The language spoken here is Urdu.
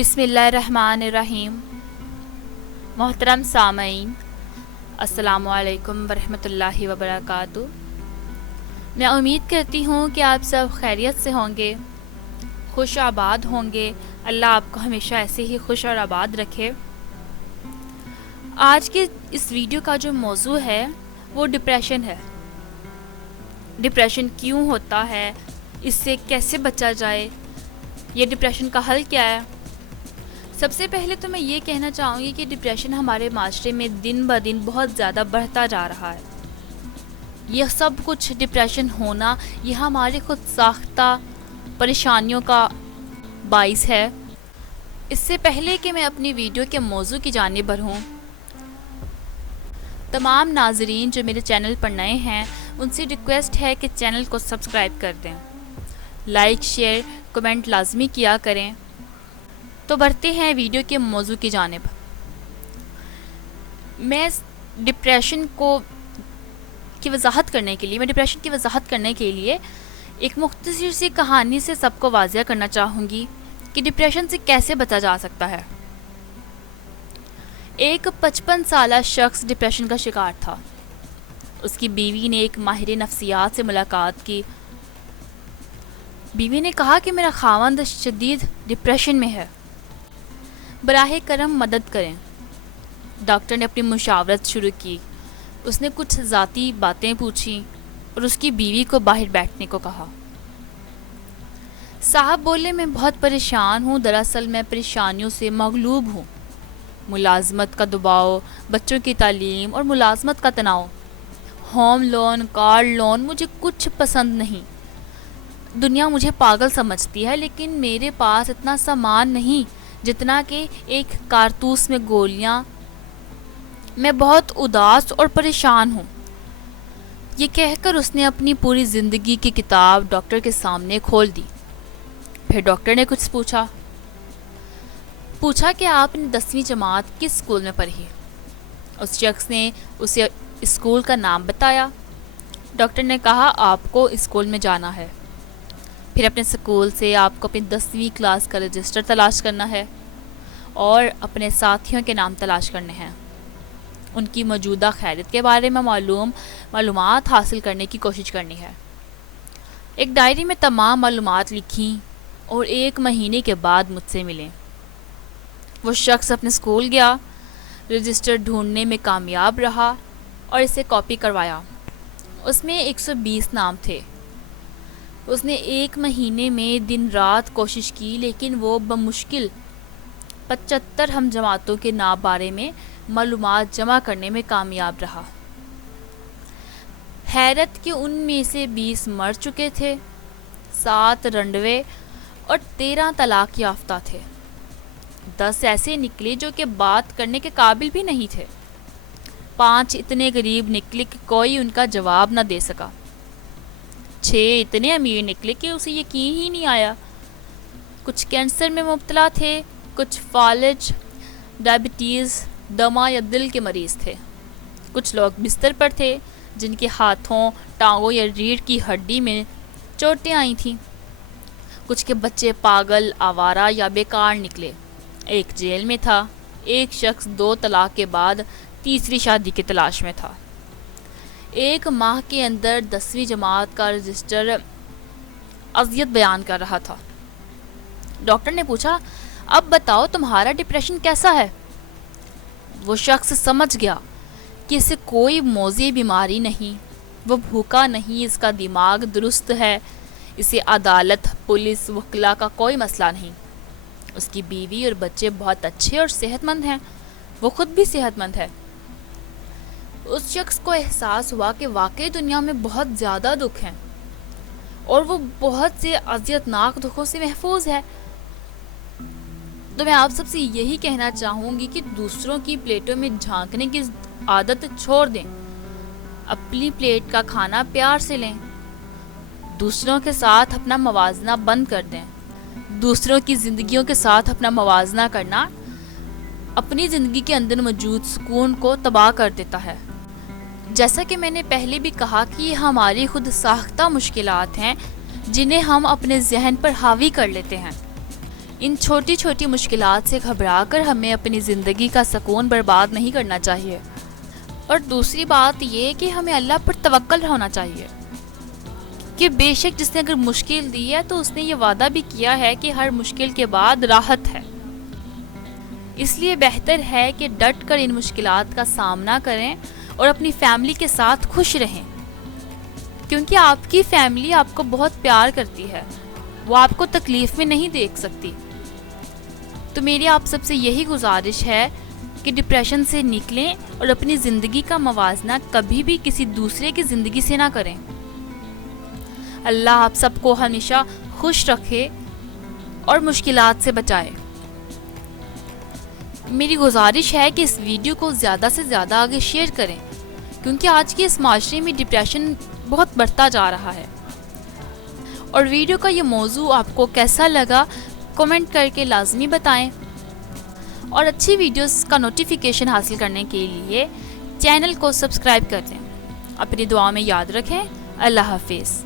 بسم اللہ الرحمن الرحیم۔ محترم سامعین، السلام علیکم ورحمۃ اللہ وبرکاتہ۔ میں امید کرتی ہوں کہ آپ سب خیریت سے ہوں گے، خوش آباد ہوں گے۔ اللہ آپ کو ہمیشہ ایسے ہی خوش اور آباد رکھے۔ آج کے اس ویڈیو کا جو موضوع ہے وہ ڈپریشن ہے۔ ڈپریشن کیوں ہوتا ہے، اس سے کیسے بچا جائے، یہ ڈپریشن کا حل کیا ہے۔ سب سے پہلے تو میں یہ کہنا چاہوں گی کہ ڈپریشن ہمارے معاشرے میں دن بہ دن بہت زیادہ بڑھتا جا رہا ہے۔ یہ سب کچھ ڈپریشن ہونا یہ ہماری خود ساختہ پریشانیوں کا باعث ہے۔ اس سے پہلے کہ میں اپنی ویڈیو کے موضوع کی جانب بڑھوں، تمام ناظرین جو میرے چینل پر نئے ہیں ان سے ریکویسٹ ہے کہ چینل کو سبسکرائب کر دیں، لائک شیئر کمنٹ لازمی کیا کریں۔ تو بڑھتے ہیں ویڈیو کے موضوع کی جانب۔ میں ڈپریشن کی وضاحت کرنے کے لیے ایک مختصر سی کہانی سے سب کو واضح کرنا چاہوں گی کہ ڈپریشن سے کیسے بچا جا سکتا ہے۔ ایک 55 سالہ شخص ڈپریشن کا شکار تھا۔ اس کی بیوی نے ایک ماہر نفسیات سے ملاقات کی۔ بیوی نے کہا کہ میرا خاوند شدید ڈپریشن میں ہے، براہ کرم مدد کریں۔ ڈاکٹر نے اپنی مشاورت شروع کی۔ اس نے کچھ ذاتی باتیں پوچھیں اور اس کی بیوی کو باہر بیٹھنے کو کہا۔ صاحب بولے، میں بہت پریشان ہوں، دراصل میں پریشانیوں سے مغلوب ہوں۔ ملازمت کا دباؤ، بچوں کی تعلیم اور ملازمت کا تناؤ، ہوم لون، کار لون، مجھے کچھ پسند نہیں۔ دنیا مجھے پاگل سمجھتی ہے، لیکن میرے پاس اتنا سامان نہیں جتنا کہ ایک کارتوس میں گولیاں۔ میں بہت اداس اور پریشان ہوں۔ یہ کہہ کر اس نے اپنی پوری زندگی کی کتاب ڈاکٹر کے سامنے کھول دی۔ پھر ڈاکٹر نے کچھ پوچھا کہ آپ نے 10ویں جماعت کس اسکول میں پڑھی؟ اس شخص نے اسے اسکول کا نام بتایا۔ ڈاکٹر نے کہا آپ کو اسکول میں جانا ہے، پھر اپنے اسکول سے آپ کو اپنی 10ویں کلاس کا رجسٹر تلاش کرنا ہے اور اپنے ساتھیوں کے نام تلاش کرنے ہیں۔ ان کی موجودہ خیریت کے بارے میں معلومات حاصل کرنے کی کوشش کرنی ہے۔ ایک ڈائری میں تمام معلومات لکھیں اور 1 مہینے کے بعد مجھ سے ملیں۔ وہ شخص اپنے اسکول گیا، رجسٹر ڈھونڈنے میں کامیاب رہا اور اسے کاپی کروایا۔ اس میں 120 نام تھے۔ اس نے 1 مہینے میں دن رات کوشش کی، لیکن وہ بمشکل 75 ہم جماعتوں کے نام بارے میں معلومات جمع کرنے میں کامیاب رہا۔ حیرت کہ ان میں سے 20 مر چکے تھے، 7 رنڈوے اور 13 طلاق یافتہ تھے۔ 10 ایسے نکلے جو کہ بات کرنے کے قابل بھی نہیں تھے۔ 5 اتنے غریب نکلے کہ کوئی ان کا جواب نہ دے سکا۔ 6 اتنے امیر نکلے کہ اسے یقین ہی نہیں آیا۔ کچھ کینسر میں مبتلا تھے، کچھ فالج، ڈائبٹیز، دمہ یا دل کے مریض تھے۔ کچھ لوگ بستر پر تھے جن کے ہاتھوں، ٹانگوں یا ریڑھ کی ہڈی میں چوٹیں آئی تھیں۔ کچھ کے بچے پاگل، آوارہ یا بیکار نکلے۔ ایک جیل میں تھا۔ ایک شخص 2 طلاق کے بعد تیسری شادی کی تلاش میں تھا۔ 1 ماہ کے اندر 10ویں جماعت کا رجسٹر اذیت بیان کر رہا تھا۔ ڈاکٹر نے پوچھا، اب بتاؤ تمہارا ڈپریشن کیسا ہے؟ وہ شخص سمجھ گیا کہ اسے کوئی موذی بیماری نہیں، وہ بھوکا نہیں، اس کا دماغ درست ہے، اسے عدالت، پولیس، وکلا کا کوئی مسئلہ نہیں۔ اس کی بیوی اور بچے بہت اچھے اور صحت مند ہیں، وہ خود بھی صحت مند ہے۔ اس شخص کو احساس ہوا کہ واقعی دنیا میں بہت زیادہ دکھ ہیں اور وہ بہت سے اذیت ناک دکھوں سے محفوظ ہے۔ تو میں آپ سب سے یہی کہنا چاہوں گی کہ دوسروں کی پلیٹوں میں جھانکنے کی عادت چھوڑ دیں، اپنی پلیٹ کا کھانا پیار سے لیں، دوسروں کے ساتھ اپنا موازنہ بند کر دیں۔ دوسروں کی زندگیوں کے ساتھ اپنا موازنہ کرنا اپنی زندگی کے اندر موجود سکون کو تباہ کر دیتا ہے۔ جیسا کہ میں نے پہلے بھی کہا کہ یہ ہماری خود ساختہ مشکلات ہیں جنہیں ہم اپنے ذہن پر حاوی کر لیتے ہیں۔ ان چھوٹی چھوٹی مشکلات سے گھبرا کر ہمیں اپنی زندگی کا سکون برباد نہیں کرنا چاہیے۔ اور دوسری بات یہ کہ ہمیں اللہ پر توکل ہونا چاہیے کہ بے شک جس نے اگر مشکل دی ہے تو اس نے یہ وعدہ بھی کیا ہے کہ ہر مشکل کے بعد راحت ہے۔ اس لیے بہتر ہے کہ ڈٹ کر ان مشکلات کا سامنا کریں اور اپنی فیملی کے ساتھ خوش رہیں، کیونکہ آپ کی فیملی آپ کو بہت پیار کرتی ہے، وہ آپ کو تکلیف میں نہیں دیکھ سکتی۔ تو میری آپ سب سے یہی گزارش ہے کہ ڈپریشن سے نکلیں اور اپنی زندگی کا موازنہ کبھی بھی کسی دوسرے کی زندگی سے نہ کریں۔ اللہ آپ سب کو ہمیشہ خوش رکھے اور مشکلات سے بچائے۔ میری گزارش ہے کہ اس ویڈیو کو زیادہ سے زیادہ آگے شیئر کریں، کیونکہ آج کے اس معاشرے میں ڈپریشن بہت بڑھتا جا رہا ہے۔ اور ویڈیو کا یہ موضوع آپ کو کیسا لگا کمنٹ کر کے لازمی بتائیں، اور اچھی ویڈیوز کا نوٹیفیکیشن حاصل کرنے کے لیے چینل کو سبسکرائب کر دیں۔ اپنی دعا میں یاد رکھیں۔ اللہ حافظ۔